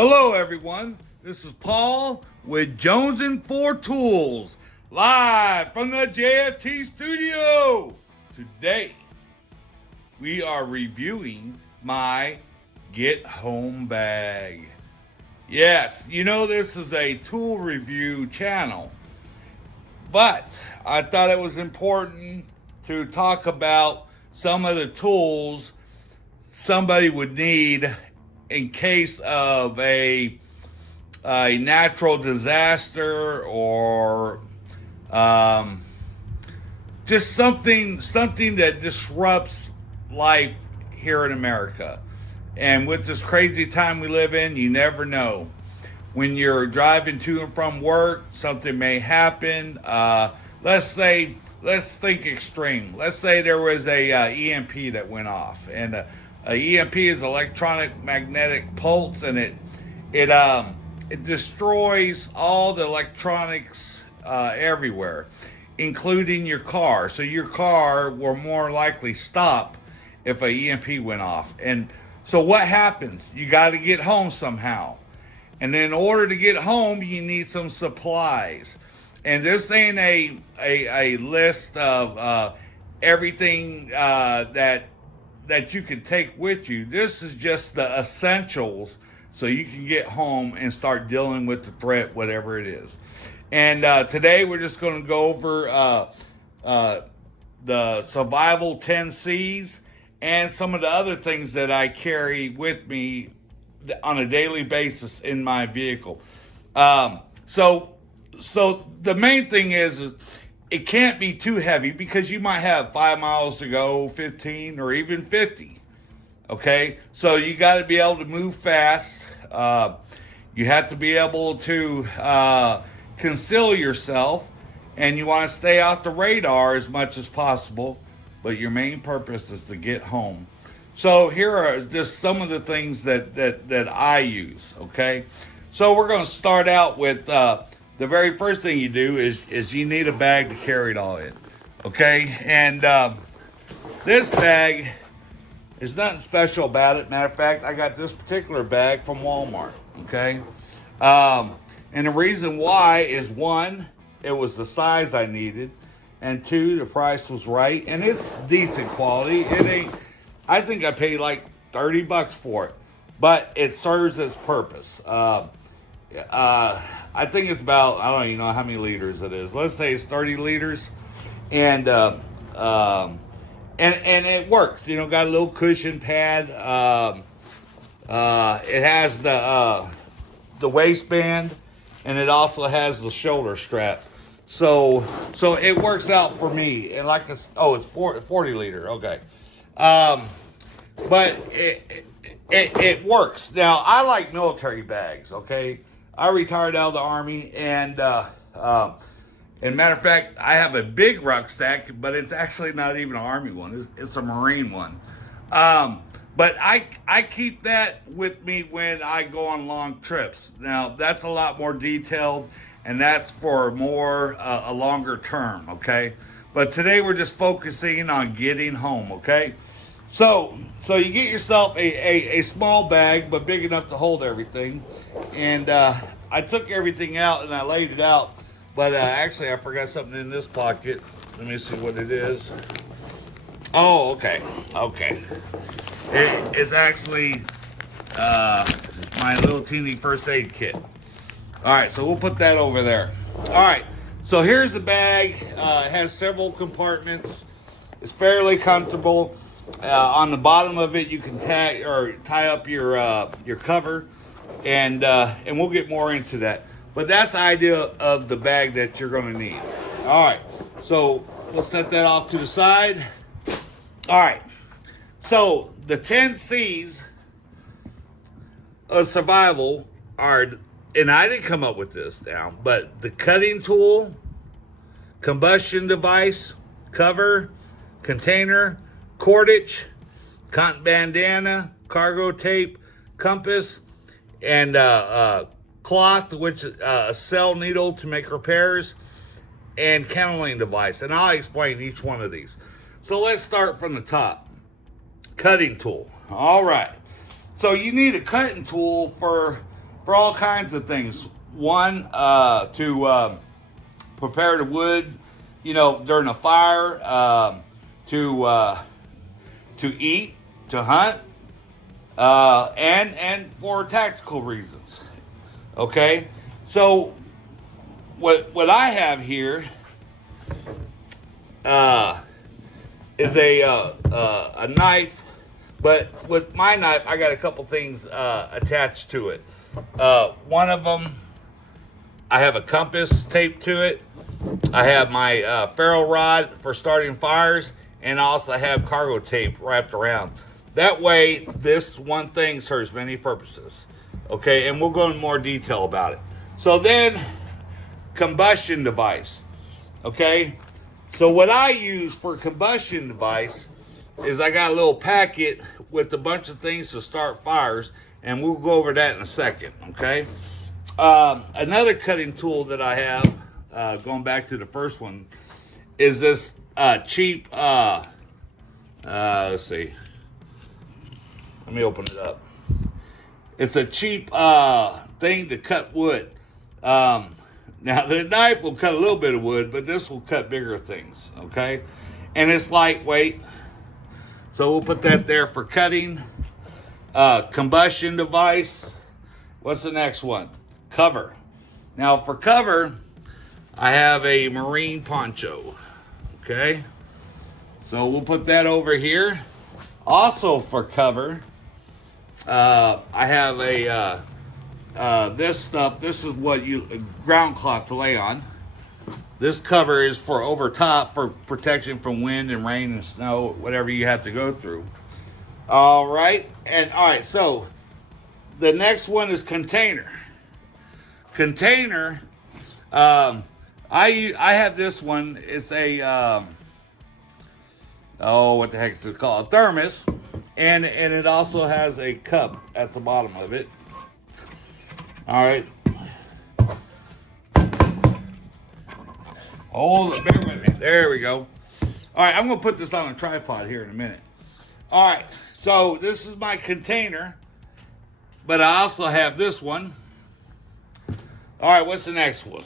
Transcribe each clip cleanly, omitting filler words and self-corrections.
Hello everyone, this is Paul with jonesingfortools, live from the JFT studio. Today, we are reviewing my Get Home bag. Yes, you know this is a tool review channel, but I thought it was important to talk about some of the tools somebody would need in case of a natural disaster or just something that disrupts life here in America. And with this crazy time we live in, you never know. When you're driving to and from work, something may happen. Let's think extreme. Let's say there was a EMP that went off, and a EMP is electronic magnetic pulse, and it destroys all the electronics everywhere, including your car. So your car will more likely stop if a EMP went off. And so what happens? You got to get home somehow. And in order to get home, you need some supplies. And this ain't a list of everything that you can take with you. This is just the essentials so you can get home and start dealing with the threat, whatever it is. And today we're just going to go over the survival 10 C's and some of the other things that I carry with me on a daily basis in my vehicle. So the main thing is it can't be too heavy because you might have 5 miles to go, 15 or even 50. Okay, so you got to be able to move fast. You have to be able to conceal yourself, and you want to stay off the radar as much as possible. But your main purpose is to get home. So here are just some of the things that I use. Okay, so we're going to start out with the very first thing you do is you need a bag to carry it all in. Okay, and this bag is nothing special about it. Matter of fact, I got this particular bag from Walmart. Okay, and the reason why is, one, it was the size I needed, and two, the price was right, and it's decent quality. It ain't. I think I paid like $30 for it, but it serves its purpose. I think it's about, I don't even know how many liters it is. Let's say it's 30 liters, and it works. You know, got a little cushion pad. It has the waistband, and it also has the shoulder strap. So it works out for me. And like it's 40 liter. Okay. But it works. Now, I like military bags, okay? I retired out of the Army, and matter of fact, I have a big rucksack, but it's actually not even an Army one. It's a Marine one. But I keep that with me when I go on long trips. Now, that's a lot more detailed, and that's for more a longer term, okay? But today we're just focusing on getting home, okay? So you get yourself a small bag, but big enough to hold everything. And I took everything out and I laid it out. But actually, I forgot something in this pocket. Let me see what it is. Oh, okay. It's actually my little teeny first aid kit. All right, so we'll put that over there. All right, so here's the bag. It has several compartments. It's fairly comfortable. On the bottom of it, you can tie up your cover, and we'll get more into that. But that's the idea of the bag that you're going to need. All right, so let's set that off to the side. All right, so the 10 C's of survival are, and I didn't come up with this now, but the cutting tool, combustion device, cover, container, cordage, cotton bandana, cargo tape, compass, and cloth, which is a cell needle to make repairs, and counseling device. And I'll explain each one of these. So let's start from the top. Cutting tool. All right. So you need a cutting tool for for all kinds of things. One, to prepare the wood, you know, during a fire, to eat, to hunt, and for tactical reasons. Okay, so what I have here is a knife, but with my knife, I got a couple things attached to it. One of them, I have a compass taped to it. I have my ferro rod for starting fires, and I also have cargo tape wrapped around. That way, this one thing serves many purposes. Okay, and we'll go into more detail about it. So then, combustion device. Okay, so what I use for combustion device is I got a little packet with a bunch of things to start fires, and we'll go over that in a second. Okay, another cutting tool that I have, going back to the first one, is this cheap. Let's see. Let me open it up. It's a cheap thing to cut wood. Now, the knife will cut a little bit of wood, but this will cut bigger things, okay? And it's lightweight, so we'll put that there for cutting. Combustion device. What's the next one? Cover. Now, for cover, I have a marine poncho, okay? So we'll put that over here. Also for cover, I have a this stuff. This is what ground cloth to lay on. This cover is for over top for protection from wind and rain and snow, whatever you have to go through. All right, so the next one is container. Container. I have this one. It's a what the heck is it called? A thermos, and it also has a cup at the bottom of it. All right. Hold it, bear with me. There we go. All right, I'm gonna put this on a tripod here in a minute. All right, so this is my container, but I also have this one. All right, what's the next one?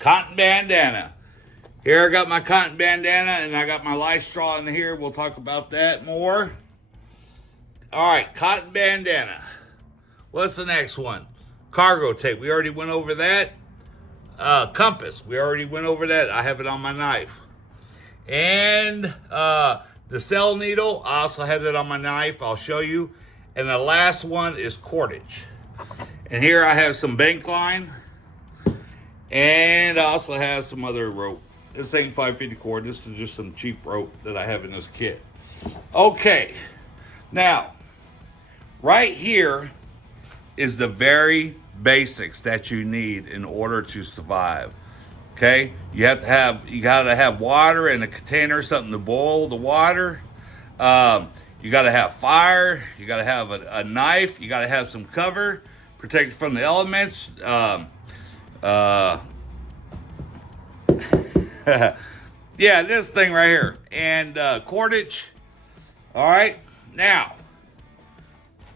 Cotton bandana. Here I got my cotton bandana, and I got my life straw in here. We'll talk about that more. All right, cotton bandana. What's the next one? Cargo tape. We already went over that. Compass. We already went over that. I have it on my knife. And the cell needle. I also have it on my knife. I'll show you. And the last one is cordage. And here I have some bank line. And I also have some other rope. This ain't 550 cord. This is just some cheap rope that I have in this kit. Okay. Now, right here is the very basics that you need in order to survive. Okay? You gotta have water in a container, something to boil the water. You gotta have fire. You gotta have a knife. You gotta have some cover, protect from the elements. Yeah, this thing right here. And cordage. All right. Now,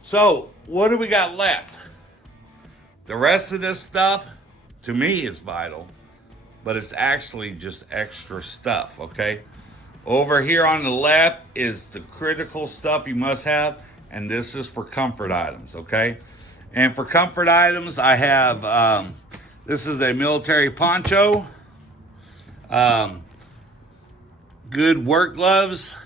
so what do we got left? The rest of this stuff, to me, is vital, but it's actually just extra stuff, okay? Over here on the left is the critical stuff you must have, and this is for comfort items, okay? And for comfort items, I have, this is a military poncho, good work gloves,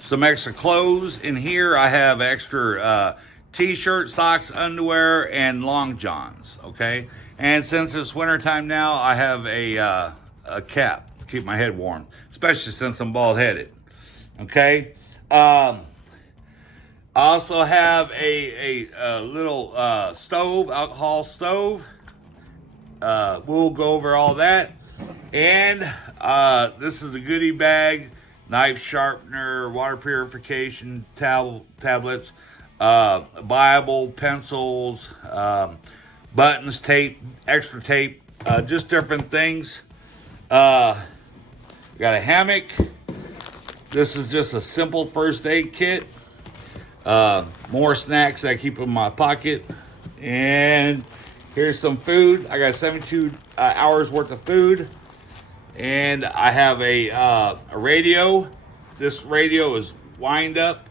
some extra clothes. In here, I have extra t-shirt, socks, underwear, and long johns, okay? And since it's wintertime now, I have a cap to keep my head warm, especially since I'm bald-headed, okay? I also have a little stove, alcohol stove. We'll go over all that. And this is a goodie bag, knife sharpener, water purification tablets, Bible, pencils, buttons, tape, extra tape, just different things. Got a hammock. This is just a simple first aid kit. More snacks I keep in my pocket. And here's some food. I got 72 hours worth of food. And I have a radio. This radio is wind up.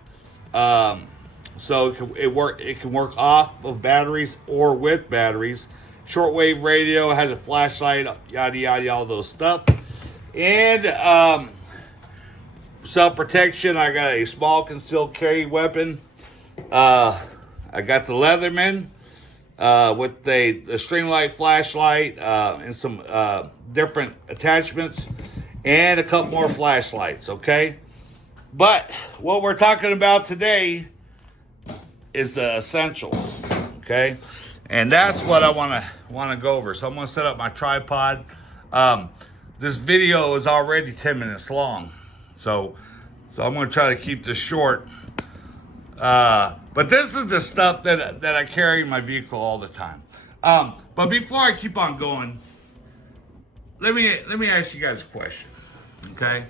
So it can work off of batteries or with batteries. Shortwave radio, has a flashlight, yada yada, all those stuff. And self-protection, I got a small concealed carry weapon. I got the Leatherman with the Streamlight flashlight and some different attachments, and a couple more flashlights. Okay, but what we're talking about today is the essentials. Okay, and that's what I want to go over. So I'm going to set up my tripod. This video is already 10 minutes long, so I'm going to try to keep this short. But this is the stuff that I carry in my vehicle all the time. But before I keep on going, let me ask you guys a question. Okay,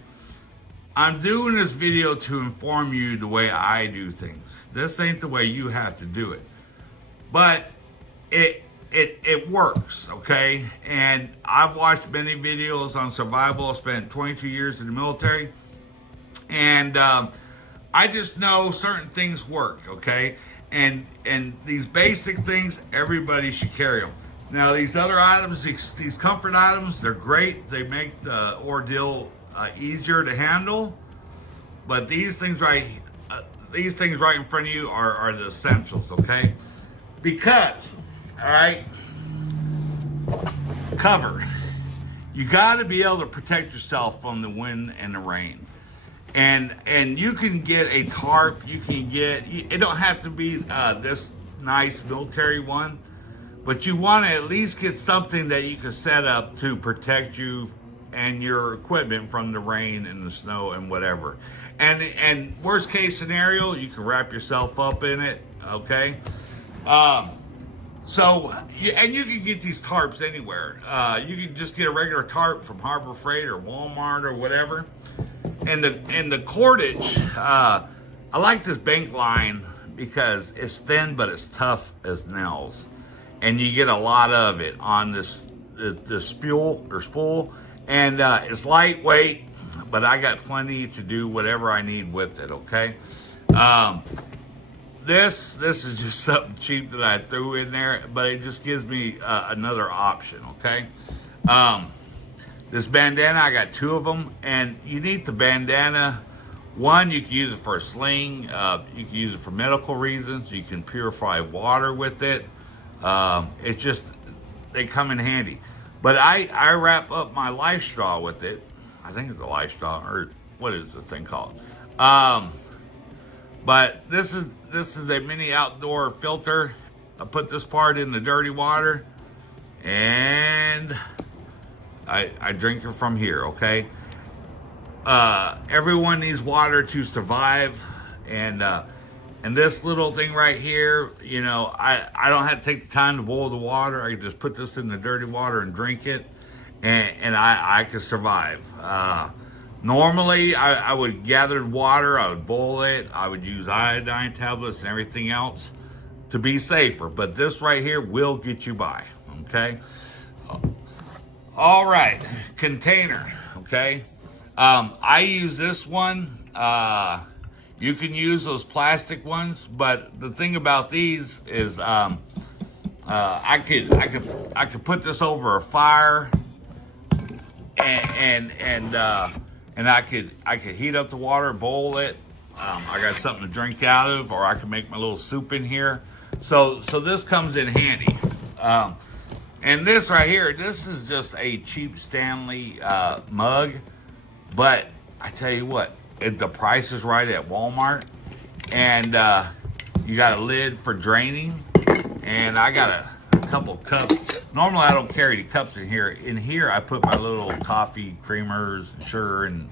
I'm doing this video to inform you the way I do things. This ain't the way you have to do it, but it works. Okay, and I've watched many videos on survival. I spent 22 years in the military, and I just know certain things work, okay? And these basic things, everybody should carry them. Now, these other items, these comfort items, they're great. They make the ordeal easier to handle. But these things right in front of you are the essentials, okay? Because, all right, cover. You got to be able to protect yourself from the wind and the rain. And you can get a tarp. You can get, it don't have to be this nice military one, but you want to at least get something that you can set up to protect you and your equipment from the rain and the snow and whatever. And worst case scenario, you can wrap yourself up in it. Okay. You can get these tarps anywhere. You can just get a regular tarp from Harbor Freight or Walmart or whatever. And the cordage, I like this bank line because it's thin but it's tough as nails, and you get a lot of it on this spool, and it's lightweight, but I got plenty to do whatever I need with it. Okay, this is just something cheap that I threw in there, but it just gives me another option. Okay. This bandana, I got 2 of them, and you need the bandana. One, you can use it for a sling. You can use it for medical reasons. You can purify water with it. They come in handy. But I wrap up my life straw with it. I think it's a life straw, or what is this thing called? But this is a mini outdoor filter. I put this part in the dirty water, and I drink it from here, okay? Everyone needs water to survive, and this little thing right here, you know, I don't have to take the time to boil the water. I can just put this in the dirty water and drink it, and I can survive. Normally, I would gather water, I would boil it, I would use iodine tablets and everything else to be safer, but this right here will get you by, okay? All right, container, okay? I use this one. You can use those plastic ones, but the thing about these is I could put this over a fire, and I could heat up the water, boil it. I got something to drink out of, or I can make my little soup in here. So this comes in handy. And this right here, this is just a cheap Stanley mug, but I tell you what, the price is right at Walmart, and you got a lid for draining, and I got a couple cups. Normally I don't carry the cups in here. In here I put my little coffee creamers, sugar, and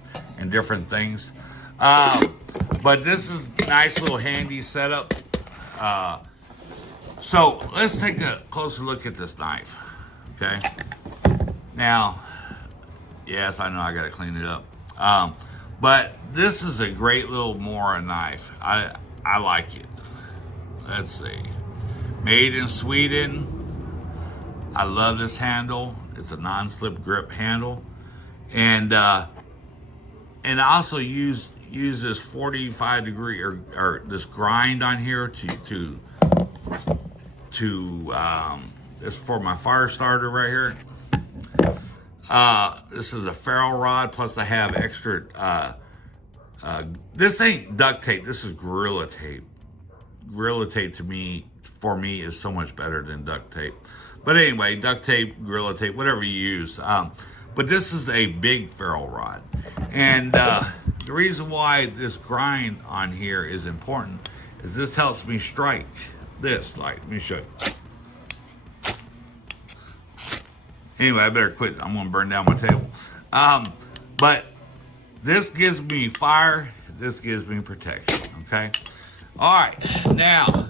different things. But this is a nice little handy setup. So let's take a closer look at this knife, okay? Now, yes, I know I gotta clean it up. But this is a great little Mora knife. I like it. Let's see. made in Sweden. I love this handle. It's a non-slip grip handle. And I also use this 45 degree or this grind on here to it's for my fire starter right here. This is a ferrule rod, plus I have extra, this ain't duct tape, this is Gorilla Tape. Gorilla Tape for me is so much better than duct tape. But anyway, duct tape, Gorilla Tape, whatever you use. But this is a big ferrule rod. And the reason why this grind on here is important is this helps me strike this, like, let me show you. Anyway, I better quit. I'm gonna burn down my table. But this gives me fire. This gives me protection, okay? All right, now,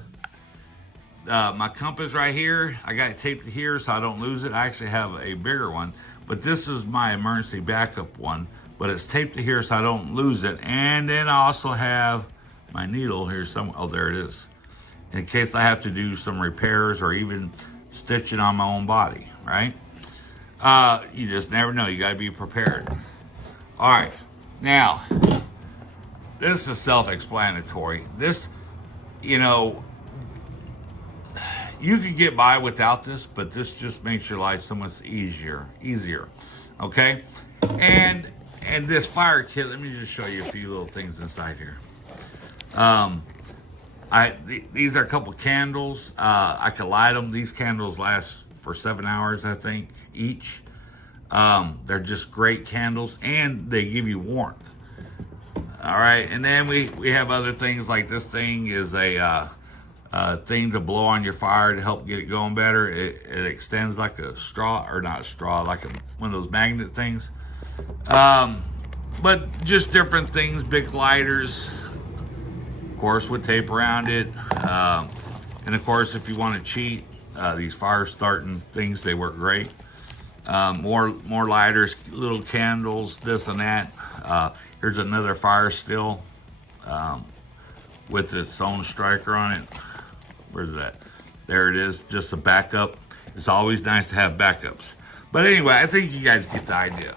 my compass right here, I got it taped to here so I don't lose it. I actually have a bigger one, but this is my emergency backup one, but it's taped to here so I don't lose it. And then I also have my needle here somewhere. Oh, there it is. In case I have to do some repairs or even stitching on my own body, right? You just never know. You got to be prepared. All right. Now, this is self-explanatory. This, you know, you can get by without this, but this just makes your life so much easier. Okay? And this fire kit, let me just show you a few little things inside here. These are a couple candles. I can light them. These candles last for 7 hours, I think, each. They're just great candles, and they give you warmth. All right, and then we have other things, like this thing is a thing to blow on your fire to help get it going better. It extends like a straw, or not a straw, like one of those magnet things. But just different things, big lighters, of course, with tape around it. And of course, if you want to cheat, these fire starting things, they work great. More lighters, little candles, this and that. Here's another fire still with its own striker on it. Where's that? There it is, just a backup. It's always nice to have backups. But anyway, I think you guys get the idea.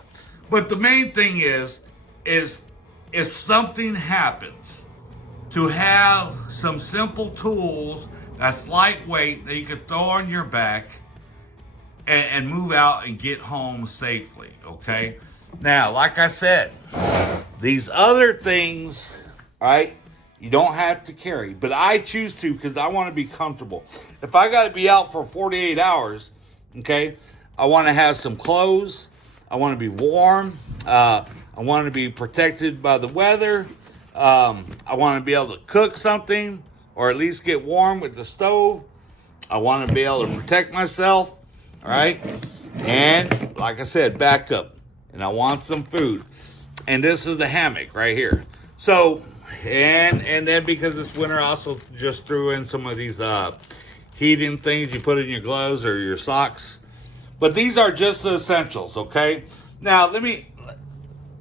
But the main thing is if something happens, to have some simple tools that's lightweight that you can throw on your back and move out and get home safely, okay? Now, like I said, these other things, right, you don't have to carry, but I choose to because I want to be comfortable. If I got to be out for 48 hours, okay, I want to have some clothes. I want to be warm. I want to be protected by the weather. I want to be able to cook something or at least get warm with the stove. I want to be able to protect myself, all right? And like I said, backup. And I want some food. And this is the hammock right here. So, and then because it's winter, I also just threw in some of these heating things you put in your gloves or your socks. But these are just the essentials, okay? Now, let me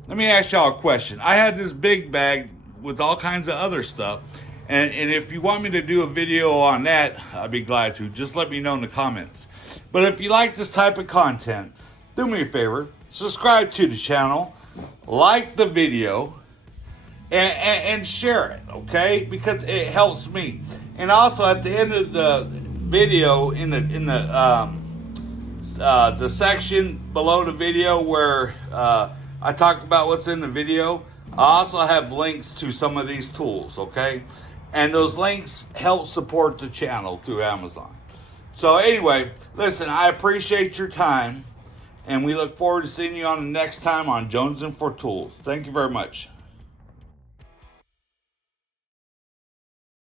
ask y'all a question. I had this big bag with all kinds of other stuff. And if you want me to do a video on that, I'd be glad to. Just let me know in the comments. But if you like this type of content, do me a favor. Subscribe to the channel. Like the video. And share it, okay? Because it helps me. And also at the end of the video, in the section below the video where I talk about what's in the video, I also have links to some of these tools, okay? And those links help support the channel through Amazon. So anyway, listen, I appreciate your time, and we look forward to seeing you on the next time on Jones and for Tools. Thank you very much.